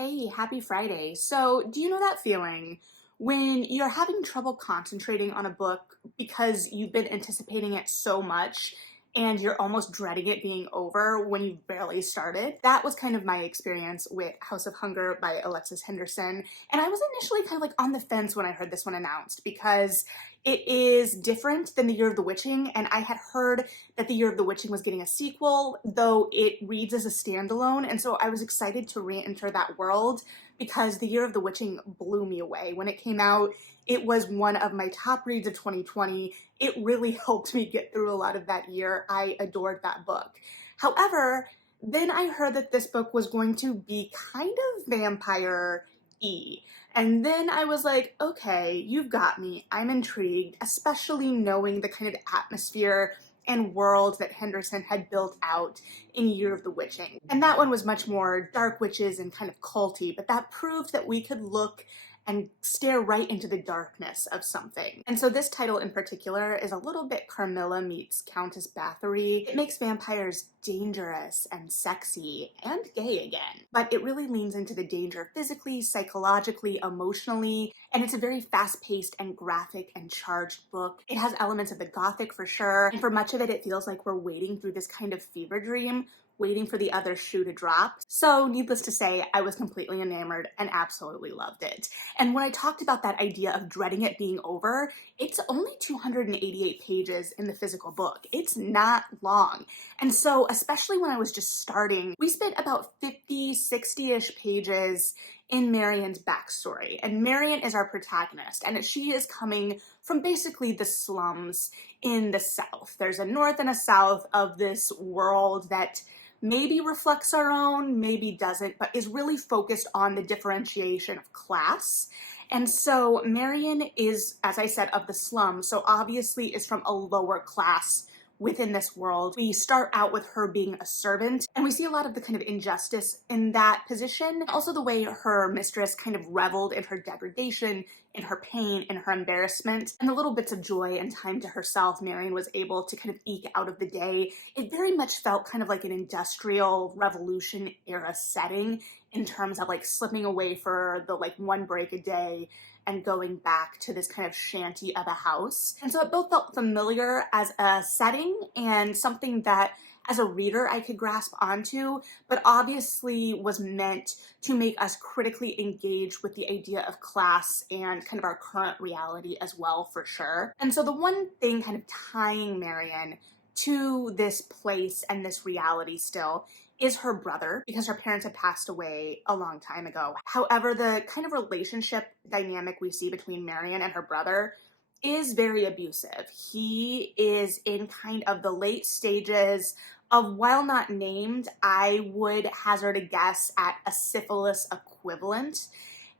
Hey, happy Friday. So, do you know that feeling when you're having trouble concentrating on a book because you've been anticipating it so much and you're almost dreading it being over when you've barely started? That was kind of my experience with House of Hunger by Alexis Henderson. And I was initially kind of like on the fence when I heard this one announced because it is different than The Year of the Witching, and I had heard that The Year of the Witching was getting a sequel, though it reads as a standalone, and so I was excited to re-enter that world because The Year of the Witching blew me away. When it came out, it was one of my top reads of 2020. It really helped me get through a lot of that year. I adored that book. However, then I heard that this book was going to be kind of vampire-y. And then I was like, okay, you've got me. I'm intrigued, especially knowing the kind of atmosphere and world that Henderson had built out in Year of the Witching. And that one was much more dark witches and kind of culty, but that proved that we could look and stare right into the darkness of something. And so this title in particular is a little bit Carmilla meets Countess Bathory. It makes vampires dangerous and sexy and gay again, but it really leans into the danger physically, psychologically, emotionally, and it's a very fast-paced and graphic and charged book. It has elements of the gothic for sure, and for much of it, it feels like we're wading through this kind of fever dream, waiting for the other shoe to drop. So needless to say, I was completely enamored and absolutely loved it. And when I talked about that idea of dreading it being over, it's only 288 pages in the physical book. It's not long. And so, especially when I was just starting, we spent about 50, 60-ish pages in Marion's backstory. And Marion is our protagonist, and she is coming from basically the slums in the South. There's a north and a south of this world that maybe reflects our own, maybe doesn't, but is really focused on the differentiation of class. And so Marion is, as I said, of the slums, so obviously is from a lower class within this world. We start out with her being a servant, and we see a lot of the kind of injustice in that position. Also the way her mistress kind of reveled in her degradation, in her pain, in her embarrassment, and the little bits of joy and time to herself Marion was able to kind of eke out of the day. It very much felt kind of like an industrial revolution era setting in terms of like slipping away for the like one break a day and going back to this kind of shanty of a house. And so it both felt familiar as a setting and something that as a reader I could grasp onto, but obviously was meant to make us critically engage with the idea of class and kind of our current reality as well, for sure. And so the one thing kind of tying Marion to this place and this reality still is her brother, because her parents had passed away a long time ago. However, the kind of relationship dynamic we see between Marion and her brother is very abusive. He is in kind of the late stages of, while not named, I would hazard a guess at a syphilis equivalent.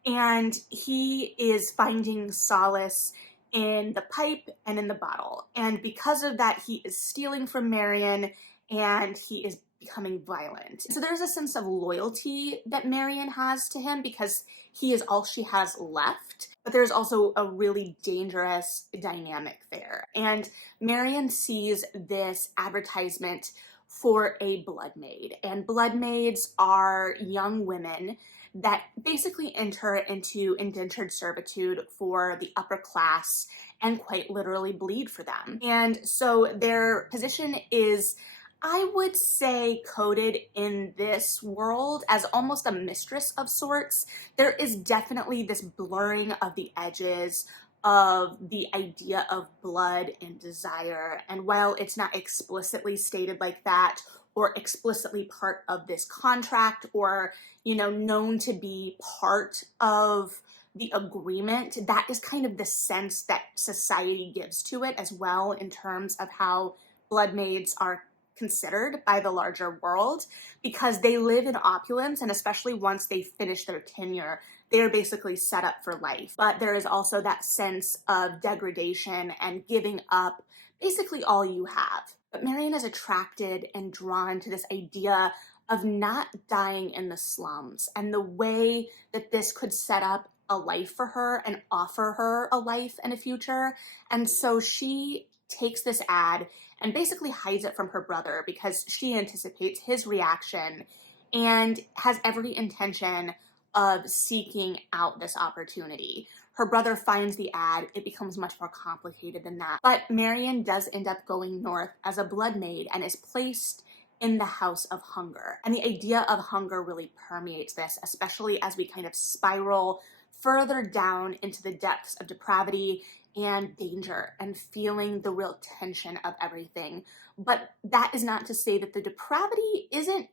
And he is finding solace in the pipe and in the bottle. And because of that, he is stealing from Marion and he is becoming violent. So there's a sense of loyalty that Marion has to him because he is all she has left, but there's also a really dangerous dynamic there. And Marion sees this advertisement for a blood maid, and blood maids are young women that basically enter into indentured servitude for the upper class and quite literally bleed for them. And so their position is, I would say, coded in this world as almost a mistress of sorts. There is definitely this blurring of the edges of the idea of blood and desire. And while it's not explicitly stated like that, or explicitly part of this contract, or, you know, known to be part of the agreement, that is kind of the sense that society gives to it as well, in terms of how blood maids are considered by the larger world, because they live in opulence, and especially once they finish their tenure, they are basically set up for life. But there is also that sense of degradation and giving up basically all you have. But Marion is attracted and drawn to this idea of not dying in the slums, and the way that this could set up a life for her and offer her a life and a future. And so she takes this ad and basically hides it from her brother because she anticipates his reaction and has every intention of seeking out this opportunity. Her brother finds the ad. It becomes much more complicated than that. But Marion does end up going north as a blood maid and is placed in the House of Hunger. And the idea of hunger really permeates this, especially as we kind of spiral further down into the depths of depravity and danger and feeling the real tension of everything. But that is not to say that the depravity isn't,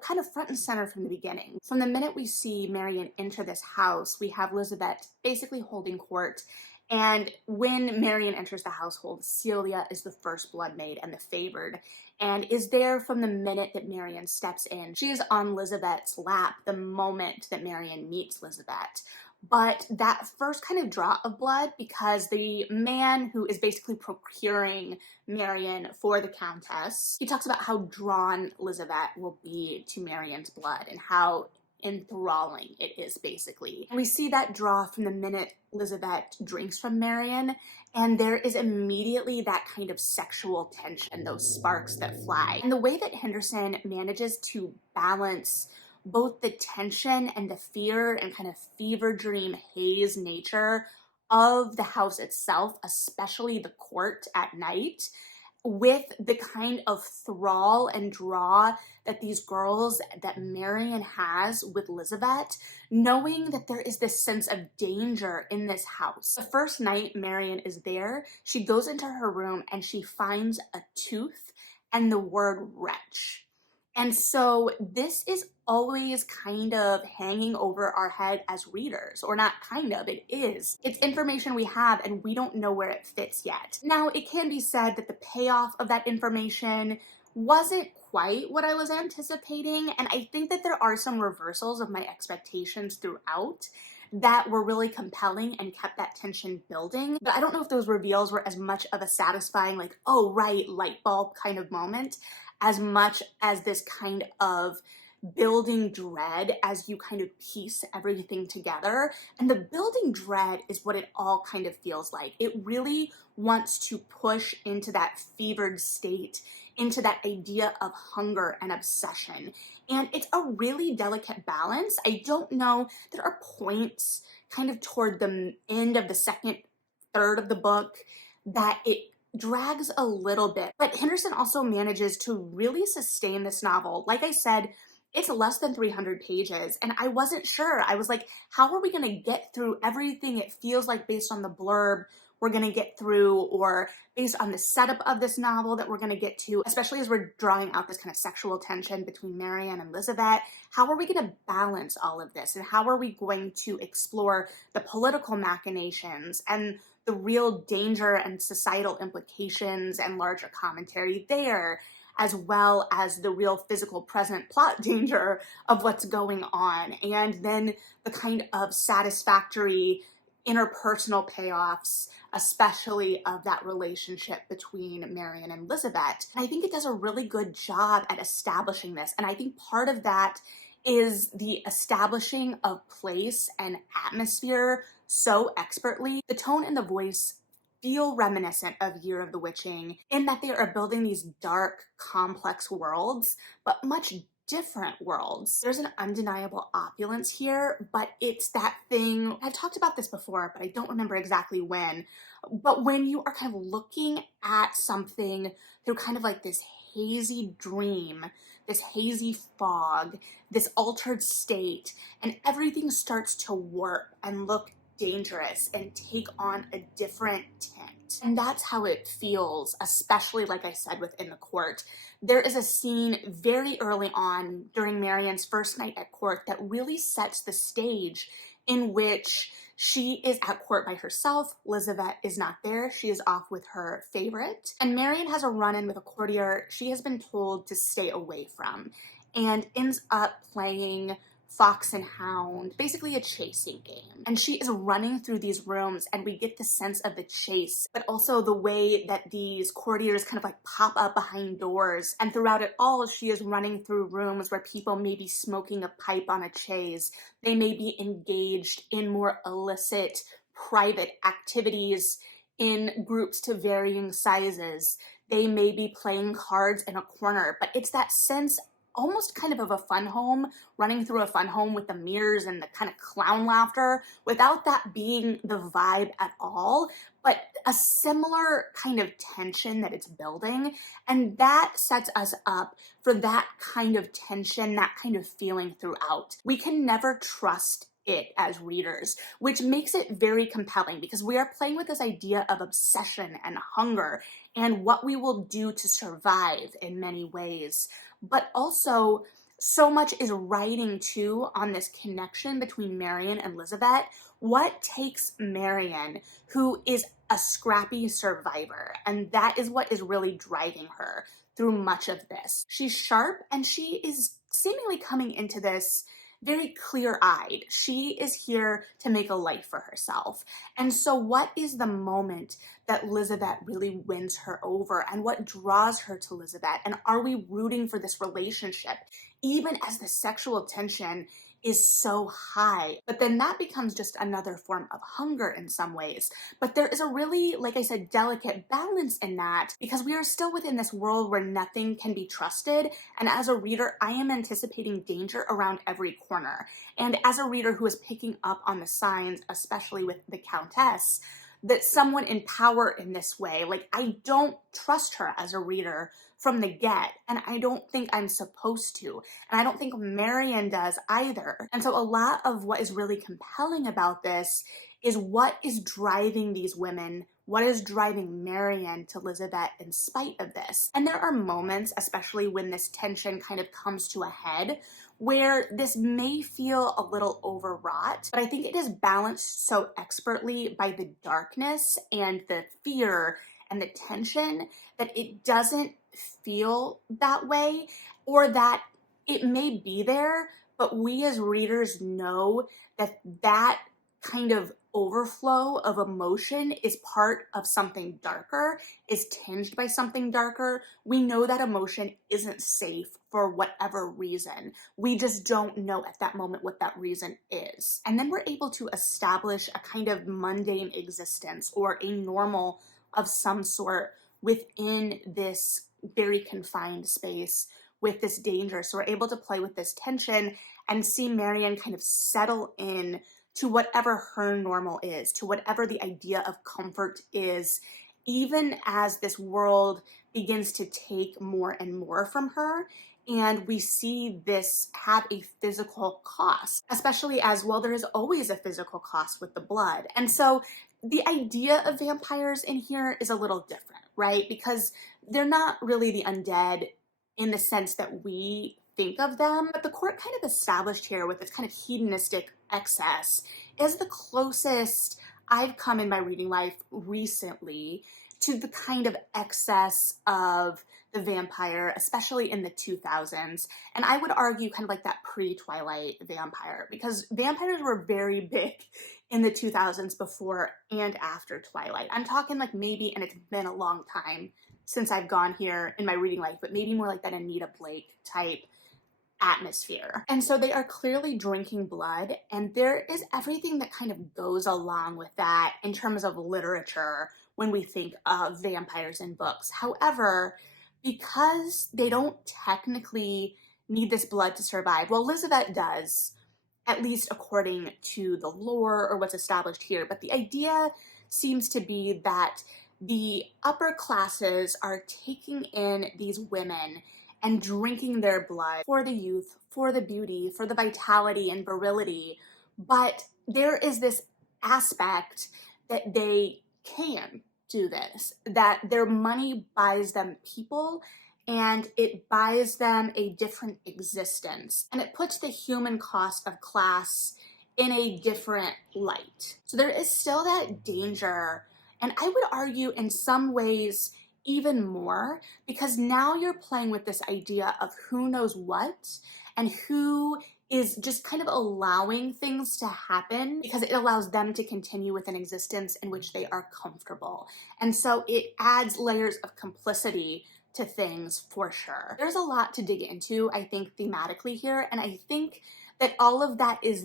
kind of front and center from the beginning. From the minute we see Marion enter this house, we have Elizabeth basically holding court. And when Marion enters the household, Celia is the first blood maid and the favored, and is there from the minute that Marion steps in. She is on Elizabeth's lap the moment that Marion meets Elizabeth. But that first kind of drop of blood, because the man who is basically procuring Marion for the Countess, he talks about how drawn Elizabeth will be to Marion's blood and how enthralling it is, basically. And we see that draw from the minute Elizabeth drinks from Marion, and there is immediately that kind of sexual tension, those sparks that fly. And the way that Henderson manages to balance both the tension and the fear and kind of fever dream haze nature of the house itself, especially the court at night, with the kind of thrall and draw that these girls, that Marion has with Elizabeth, knowing that there is this sense of danger in this house. The first night Marion is there, she goes into her room and she finds a tooth and the word wretch. And so this is always kind of hanging over our head as readers, or not kind of, it is. It's information we have and we don't know where it fits yet. Now, it can be said that the payoff of that information wasn't quite what I was anticipating, and I think that there are some reversals of my expectations throughout that were really compelling and kept that tension building. But I don't know if those reveals were as much of a satisfying, like, oh right, light bulb kind of moment, as much as this kind of building dread as you kind of piece everything together. And the building dread is what it all kind of feels like. It really wants to push into that fevered state, into that idea of hunger and obsession. And it's a really delicate balance. I don't know, there are points kind of toward the end of the second third of the book that it drags a little bit, but Henderson also manages to really sustain this novel. Like I said, it's less than 300 pages, and I wasn't sure. I was like, how are we going to get through everything it feels like based on the blurb we're going to get through, or based on the setup of this novel that we're going to get to, especially as we're drawing out this kind of sexual tension between Marion and Elizabeth. How are we going to balance all of this, and how are we going to explore the political machinations and the real danger and societal implications and larger commentary there, as well as the real physical present plot danger of what's going on, and then the kind of satisfactory interpersonal payoffs, especially of that relationship between Marion and Elizabeth. And I think it does a really good job at establishing this, and I think part of that is the establishing of place and atmosphere so expertly. The tone and the voice feel reminiscent of Year of the Witching in that they are building these dark, complex worlds, but much different worlds. There's an undeniable opulence here, but it's that thing, I've talked about this before, but I don't remember exactly when, but when you are kind of looking at something through kind of like this hazy dream, this hazy fog, this altered state, and everything starts to warp and look dangerous and take on a different tint. And that's how it feels, especially, like I said, within the court. There is a scene very early on during Marion's first night at court that really sets the stage, in which she is at court by herself. Elizabeth is not there. She is off with her favorite. And Marion has a run-in with a courtier she has been told to stay away from, and ends up playing Fox and Hound, basically a chasing game. And she is running through these rooms, and we get the sense of the chase, but also the way that these courtiers kind of like pop up behind doors. And throughout it all, she is running through rooms where people may be smoking a pipe on a chaise. They may be engaged in more illicit, private activities in groups to varying sizes. They may be playing cards in a corner, but it's that sense almost kind of a fun home, running through a fun home with the mirrors and the kind of clown laughter, without that being the vibe at all, but a similar kind of tension that it's building. And that sets us up for that kind of tension, that kind of feeling throughout. We can never trust it as readers, which makes it very compelling because we are playing with this idea of obsession and hunger and what we will do to survive in many ways. But also, so much is riding too on this connection between Marion and Elizabeth. What takes Marion, who is a scrappy survivor, and that is what is really driving her through much of this. She's sharp and she is seemingly coming into this very clear-eyed. She is here to make a life for herself. And so what is the moment that Elizabeth really wins her over, and what draws her to Elizabeth? And are we rooting for this relationship, even as the sexual tension is so high? But then that becomes just another form of hunger in some ways. But there is a really, like I said, delicate balance in that, because we are still within this world where nothing can be trusted. And as a reader, I am anticipating danger around every corner. And as a reader who is picking up on the signs, especially with the Countess, that someone in power in this way, like, I don't trust her as a reader from the get, and I don't think I'm supposed to, and I don't think Marion does either. And so a lot of what is really compelling about this is what is driving these women, what is driving Marion to Elizabeth in spite of this. And there are moments, especially when this tension kind of comes to a head, where this may feel a little overwrought, but I think it is balanced so expertly by the darkness and the fear and the tension that it doesn't feel that way, or that it may be there, but we as readers know that that kind of overflow of emotion is part of something darker, is tinged by something darker. We know that emotion isn't safe for whatever reason. We just don't know at that moment what that reason is. And then we're able to establish a kind of mundane existence or a normal of some sort within this very confined space with this danger. So we're able to play with this tension and see Marion kind of settle in to whatever her normal is, to whatever the idea of comfort is, even as this world begins to take more and more from her. And we see this have a physical cost, especially as, well, there is always a physical cost with the blood. And so the idea of vampires in here is a little different, right? Because they're not really the undead in the sense that we think of them, but the court kind of established here with this kind of hedonistic excess is the closest I've come in my reading life recently to the kind of excess of the vampire, especially in the 2000s. And I would argue kind of like that pre-Twilight vampire, because vampires were very big in the 2000s before and after Twilight. I'm talking like maybe, and it's been a long time since I've gone here in my reading life, but maybe more like that Anita Blake type atmosphere. And so they are clearly drinking blood, and there is everything that kind of goes along with that in terms of literature when we think of vampires in books. However, because they don't technically need this blood to survive, well, Elizabeth does, at least according to the lore or what's established here, but the idea seems to be that the upper classes are taking in these women and drinking their blood for the youth, for the beauty, for the vitality and virility. But there is this aspect that they can do this, that their money buys them people and it buys them a different existence. And it puts the human cost of class in a different light. So there is still that danger, and I would argue in some ways even more, because now you're playing with this idea of who knows what and who is just kind of allowing things to happen because it allows them to continue with an existence in which they are comfortable. And so it adds layers of complicity to things for sure. There's a lot to dig into, I think, thematically here, and I think that all of that is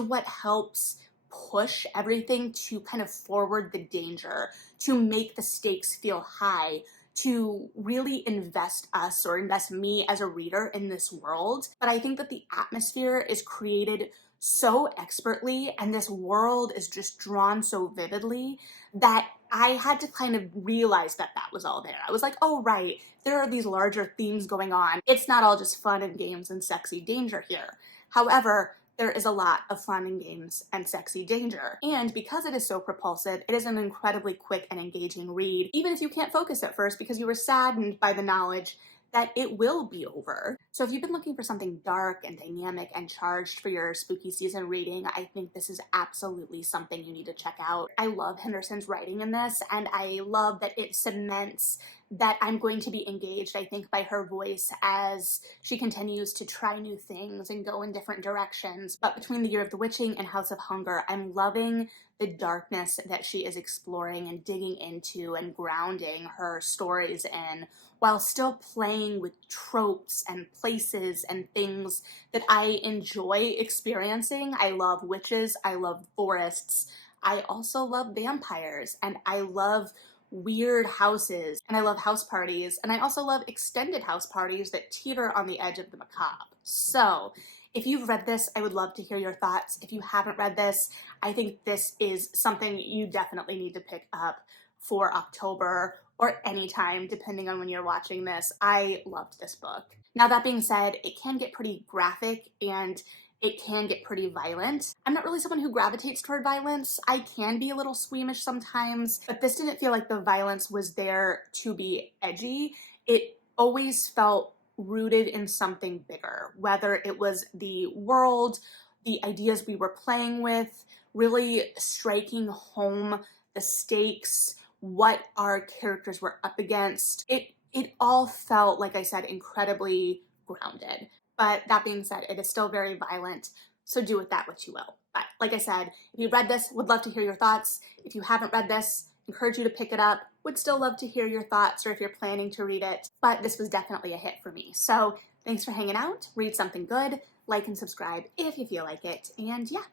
what helps push everything to kind of forward the danger, to make the stakes feel high, to really invest us or invest me as a reader in this world. But I think that the atmosphere is created so expertly and this world is just drawn so vividly that I had to kind of realize that that was all there. I was like, oh, right, there are these larger themes going on. It's not all just fun and games and sexy danger here. However, there is a lot of fun and games and sexy danger. And because it is so propulsive, it is an incredibly quick and engaging read, even if you can't focus at first because you were saddened by the knowledge that it will be over. So if you've been looking for something dark and dynamic and charged for your spooky season reading, I think this is absolutely something you need to check out. I love Henderson's writing in this, and I love that it cements that I'm going to be engaged, I think, by her voice as she continues to try new things and go in different directions. But between The Year of the Witching and House of Hunger, I'm loving the darkness that she is exploring and digging into and grounding her stories in, while still playing with tropes and places and things that I enjoy experiencing. I love witches, I love forests, I also love vampires, and I love weird houses, and I love house parties, and I also love extended house parties that teeter on the edge of the macabre. So, if you've read this, I would love to hear your thoughts. If you haven't read this, I think this is something you definitely need to pick up for October or anytime, depending on when you're watching this. I loved this book. Now, that being said, it can get pretty graphic and it can get pretty violent. I'm not really someone who gravitates toward violence. I can be a little squeamish sometimes, but this didn't feel like the violence was there to be edgy. It always felt rooted in something bigger, whether it was the world, the ideas we were playing with, really striking home the stakes, what our characters were up against. It all felt, like I said, incredibly grounded. But that being said, it is still very violent, so do with that what you will. But like I said, if you read this, would love to hear your thoughts. If you haven't read this, encourage you to pick it up. Would still love to hear your thoughts or if you're planning to read it. But this was definitely a hit for me. So thanks for hanging out. Read something good, like and subscribe if you feel like it. And yeah,